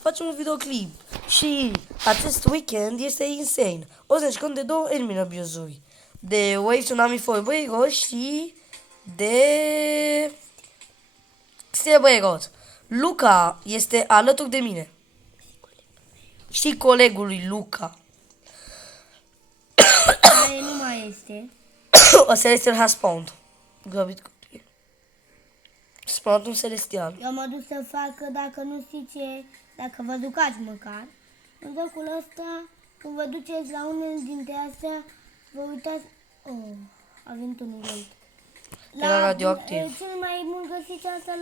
facem un videoclip și acest weekend este insane. O să jucăm de două enemy abuzuri. De Wave Tsunami Forever și de Stereoot. Luca este alături de mine. Și colegul lui Luca. Care nu mai este. O Celestial has spawned. Grăbit copie. Spawnat un Celestial. Eu m-am dus să fac, dacă nu știți ce, dacă vă ducați măcar, în locul ăsta, când vă duceți la unul dintre astea, vă uitați... Oh, a venit unul de aici. Era radioactiv. Cel mai mult găsiți asta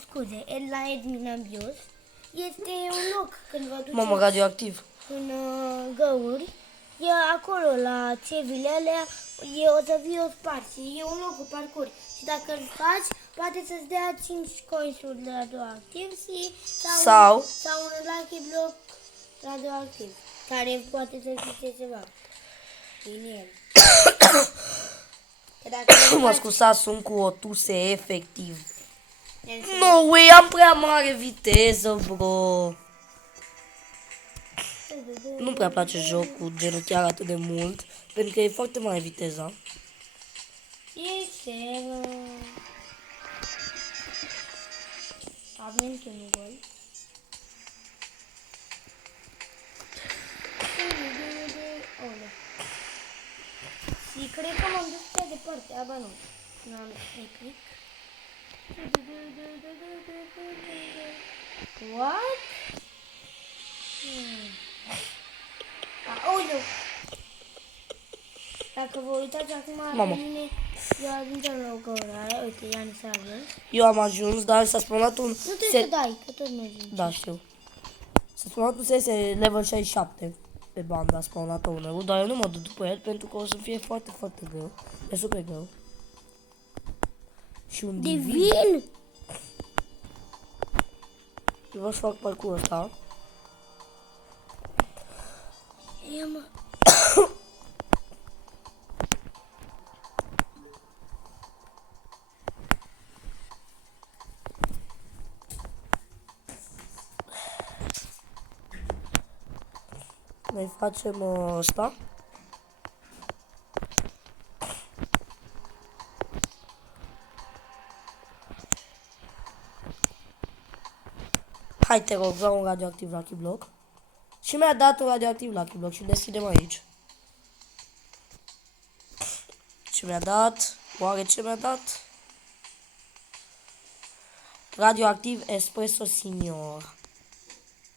scuze, la Edmin Abuse. Este un loc când vă duceți... Mamă, radioactiv. În găuri, e acolo la cevile alea, o să fie o sparsi, e un loc cu parcurs. Și dacă îl faci, poate să-ți dea 5 coinsuri de radioactiv sau un lucky block radioactiv, care poate să fie ceva din el. Mă scuzați, sunt cu o tuse efectiv. No way, am prea mare viteză, bro. Nu prea place jocul genul chiar atât de mult, pentru că e foarte mare viteza. A venit un gol. Și cred că m-am dus prea departe, aba nu. N-am click. What? Aoleu! Dacă vă uitați acum pe mine, eu ajung la o găură. Uite, Ian s-a ajuns. Eu am ajuns, dar s-a spawnat un... Nu trebuie să dai, că tot mergi. Da, știu. S-a spawnat un CS level 67 pe banda, a spawnat unul, dar eu nu mă duc după el pentru că o să fie foarte, foarte greu. E super greu. Și un divin. Eu vreau să fac parcurul ăsta. Ia mă. Noi facem ăsta. Hai, te rog, vreau un radioactiv Lucky Block. Și mi-a dat un radioactiv Lucky Block și deschidem aici. Ce mi-a dat? Oare ce mi-a dat? Radioactiv Espresso Senior.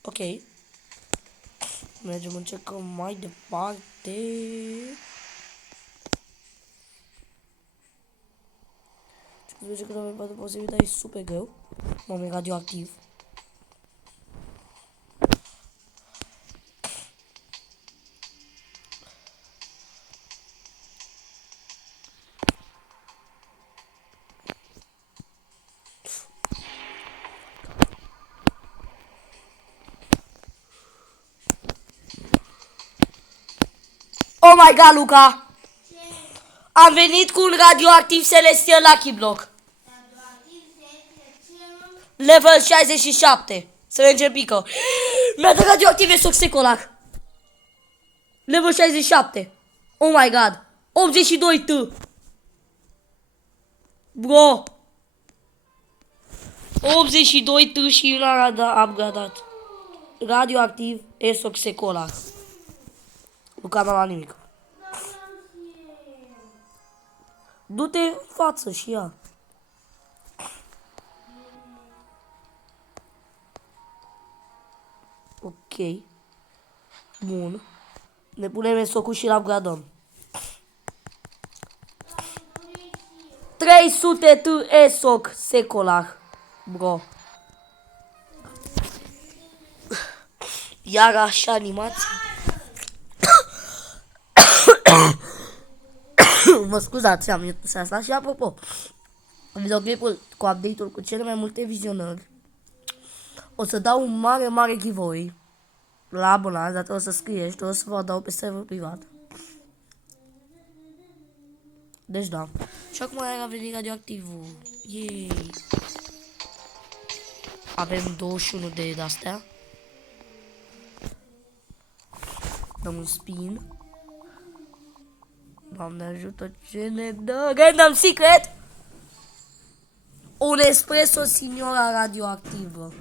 Ok. Mergem, încercăm mai departe. Ce că nu poate posibil, dar e super greu. Mamă, e radioactiv. Oh my god, Luca! Am venit cu un radioactiv Celestial Lucky Block. Level 67. Să mergem pică. Mi-a dat radioactiv Exoxecolac. Level 67. Oh my god. 82 T. Bro. 82 T și l-a upgradat. Radioactiv Exoxecolac. Luca n-a luat nimic. Du-te în față și ia. Ok. Bun. Ne punem în socul și l-upgradăm. 300 T ESOC Secolar. Bro. Iar așa animație. Mă scuzați, am uitat asta. Și apropo, videoclipul cu update-ul cu cele mai multe vizionări, o să dau un mare, mare giveaway la abonați, dar o să scrieți și o să vă dau pe server privat. Deci da. Și acum a venit radioactivul. Yay! Avem 21 de astea. Dăm un spin. Doamne ajută, ce ne dă? Random secret! Un espresso signora radioactivă.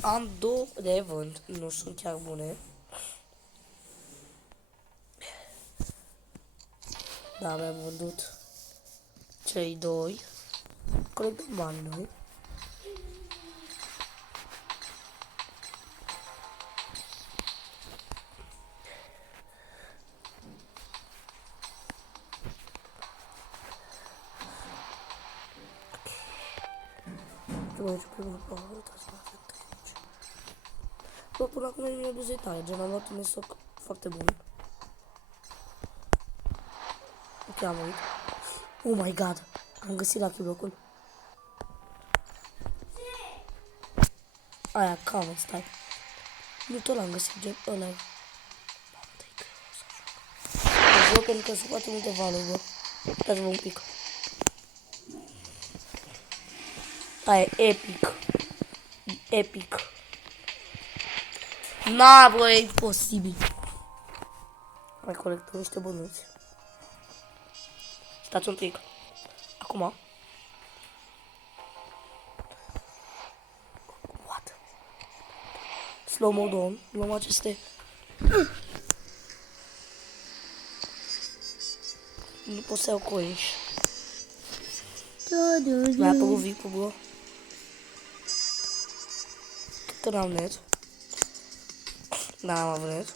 Am 2 de vânt. Nu sunt chiar bune. Da, mi-am vândut cei 2. Colectăm bani noi. Bă, până acum nu mi-a dus de tare, gen am luat un esoc foarte bun. Ok, am uit. Oh my god, am găsit Lucky Block-ul. Aia, calm, stai. Nu tot l-am găsit, gen ăla. Mă joc pentru că sunt foarte multe valuri, bă. Uitați-vă un pic. Aia e epic. Epic. Na, bă, e imposibil. Mai colectăm niște bănuți. Stați un pic. Acum. What? Slow mode on. Luăm aceste. Nu pot să iau coins. Mi-a apărut VIP-ul, bro. Că n-am net. N-am avut net.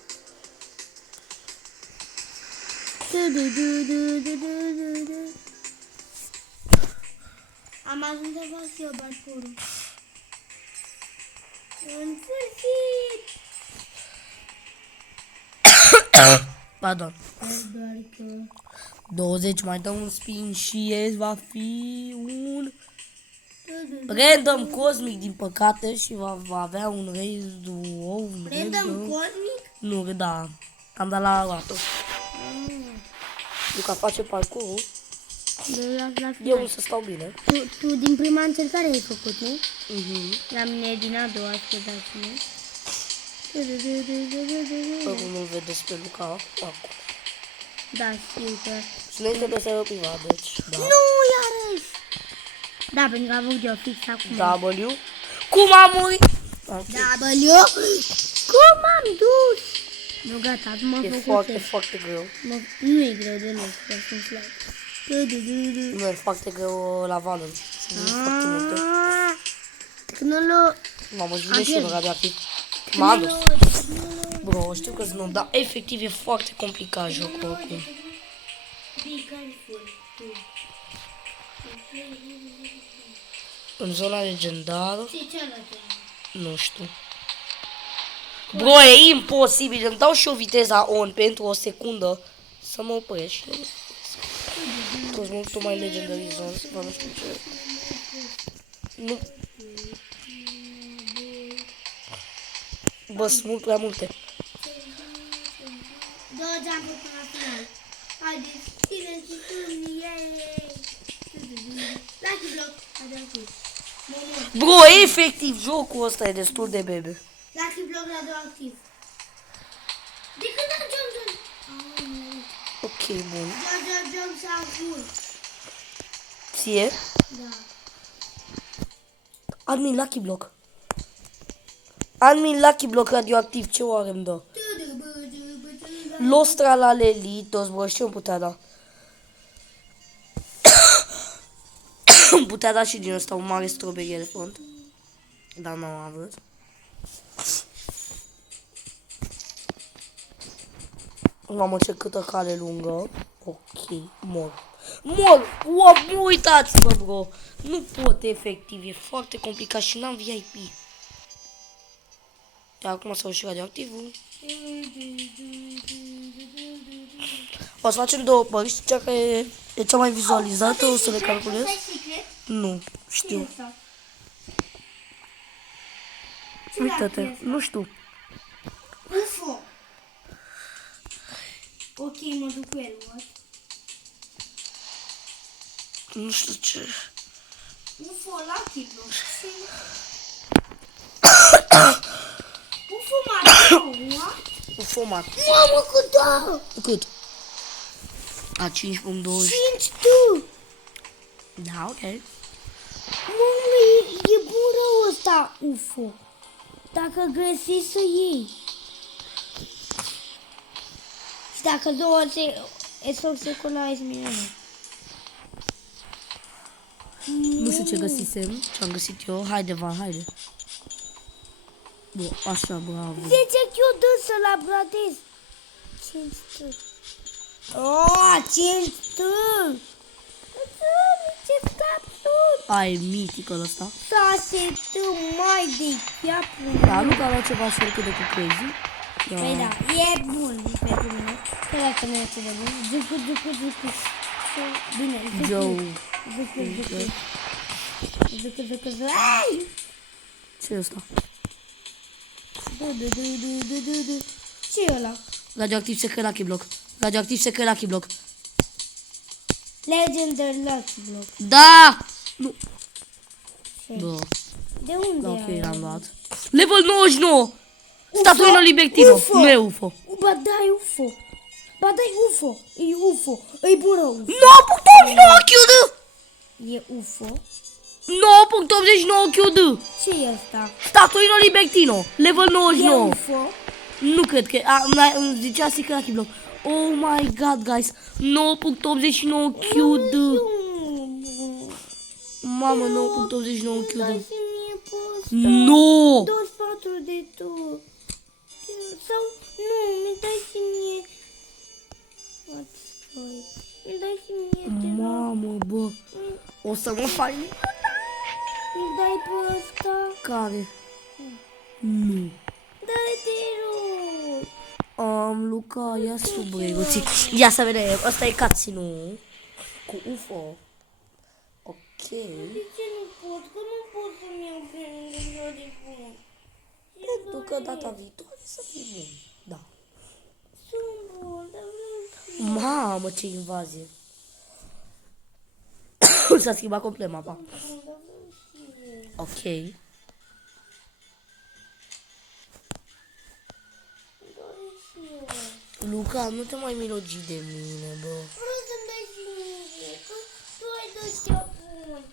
Am ajuns să fac și eu parcurul. În sfârșit! Pardon. Doar că... 20, mai dăm un spin și ies, va fi un random cosmic, din păcate, și va avea un raise duo, un Random cosmic? Nu, da, am dat la roată. Luca face parcurul, eu nu să stau bine. Tu din prima încercare ai făcut, nu? Mhm. La mine din a doua, scuzați-mă. Acum nu-l vedeți pe Luca acum. Da, știu că... Și noi trebuie să iau privat, deci, da. Nu, iarăși! Da, pentru că am avut eu fix acum. W. Cum am murit? W? Cum am dus? Nu, gata, nu m-am E făcut foarte, eu. foarte greu. Nu e greu deloc, dar sunt slab. Nu e foarte greu la valul. Sunt foarte multe. Tehnologie. Mamă, își vine și unul radioactiv. M-a adus. Bro, știu că nu, dar efectiv e foarte complicat jocul oricum. În zona legendară, nu știu. Bro, e imposibil, îmi dau și eu viteza on pentru o secundă să mă oprești. Toți mult mai legendary zones, nu știu ce. Nu. Bă, sunt mult prea multe. Două jumpuri până la final. Haideți, ține-ți turni, yay! Lucky Block, radioactiv. Bro, efectiv, jocul ăsta e destul de bebe. Lucky Block radioactiv. De când am Johnson? Ok, bun. Johnson s-a avut. Ție? Da. Admin Lucky Block. Admin Lucky Block radioactiv, ce oare îmi dă? Lostra la Lelitos, bro, știu putea da. Putea da și din ăsta un mare strawberry elefant. Dar nu am avut. Mamă, ce câtă cale lungă. Ok, mor. Mor! Wow, uitați-vă, bro. Nu pot, efectiv, e foarte complicat și n-am VIP. Iar acum s-a ușit radioactivul. O să facem două părți, cea care e cea mai vizualizată, o să le calculez. Nu, știu. Uită-te, nu știu. UFO. Ok, mă duc cu el, what? Nu știu ce. UFO Lucky Block. UFO Mateo, Fumat. Mamă, cât da! Cât? A 5.20. 5 tu! Da, ok. Mamă, e bun rău ăsta, UFO. Dacă găsești să iei. Și dacă 2 secunde minune. Nu știu ce găsisem, ce am găsit eu. Haide, Van, haide. Bun, așa, bravo. 10 eu dă să la bradez. 5 Oh, 5 ce capsul! Ai miticul ăsta. 6 mai de chiapul. Da, nu că am ceva șorcă de cu crazy. Păi da, e bun pentru mine. Că dacă nu e atât de bun. Zucu. Bine, Joe. Zucu. Ai! Ce e ăsta? Ce e ăla? Radioactiv secret Lucky Block. Radioactiv secret Lucky Block. Legendary Lucky Block. Da! Nu. Ce? Bă, De unde ok, ai? l-am luat. Level 99! Statuina Libertino. UFO. Nu e UFO. Ba da, e UFO. Ba da, e UFO. E UFO. E bun rău. 9.89 QD! E UFO. 9.89 QD! Ce e asta? Statuina Libertino. Level E 99. UFO. Nu cred că... Îmi zicea Secret Lucky Block. Oh my god, guys. 9.89 QD. Mamă, 9.89 QD. Dai și mie pe ăsta. Nu! 24 de tot. Sau, nu, mi dai și mie. Mi dai și mie te rog. Mamă, bă. O să mă faci... Mi dai pe ăsta. Care? Nu. Dai te rog. Luca, ia sub reguții. Ia să vedem. Ăsta e cutscene-ul. Cu UFO. Ok. De ce nu pot? Că nu pot să-mi iau pe de bun. Pentru că data viitoare să fii bun. Da. Sunt bun, dar vreau să Mamă, ce invazie. S-a schimbat complet mapa. Ok. Luca, nu te mai milogi de mine, bă. Vreau să-mi dai și mie, că tu ai dat cea bun.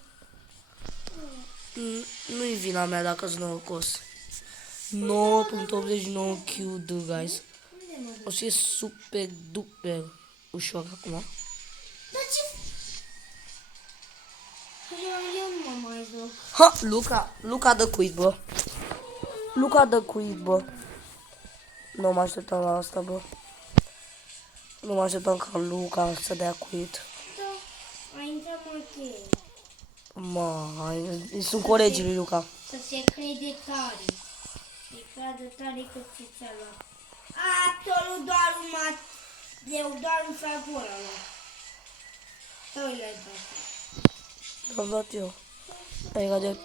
Nu-i vina mea dacă sunt norocos. 9.89 QD, guys. O să fie super duper ușor acum. Dar ce? Eu nu mă mai joc. Ha, Luca dă quit, bă. Luca dă quit, bă. Nu mă așteptam la asta, bă. Nu mă așteptam ca Luca să dea quit. Da, a intrat mai Sunt colegii lui Luca. Să se crede tare. Se crede tare că ce ți-a luat. Absolut doar un mat. Eu doar un fragor a luat. Sau le-ai dat? L-am dat eu. Adică de...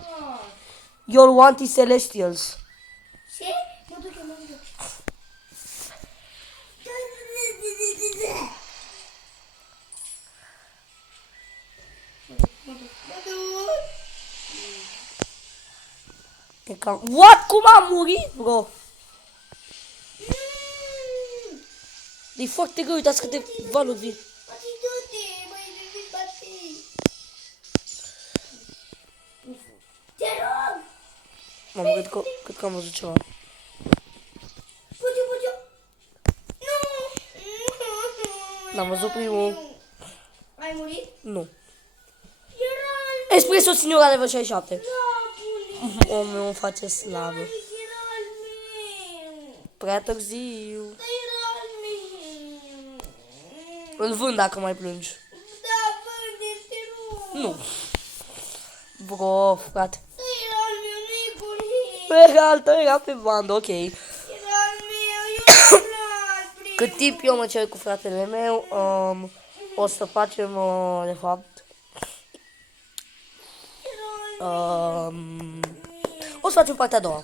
You'll want the Celestials. Ce? Mă duc eu, mă duc. E cam... What? Cum am murit, bro? E foarte greu, uitați câte valuri vin. Bate du-te, mai devii bate. Te rog! Mamă, cred că am văzut ceva. Putiu! Nu! L-am văzut primul. Ai murit? Nu. Era al Espresso Signora level 67. meu! Omul meu îmi face slavă. Era al meu! Prea târziu. Dar era al meu! Îl vând dacă mai plângi. Da, vânde, te rog! Nu. Bro, frate. Dar era al meu, nu e corect! Era al tău, era pe bandă, ok. Era al meu, eu nu las, Cât timp eu mă cer cu fratele meu, o să facem, de fapt, o să facem partea a doua.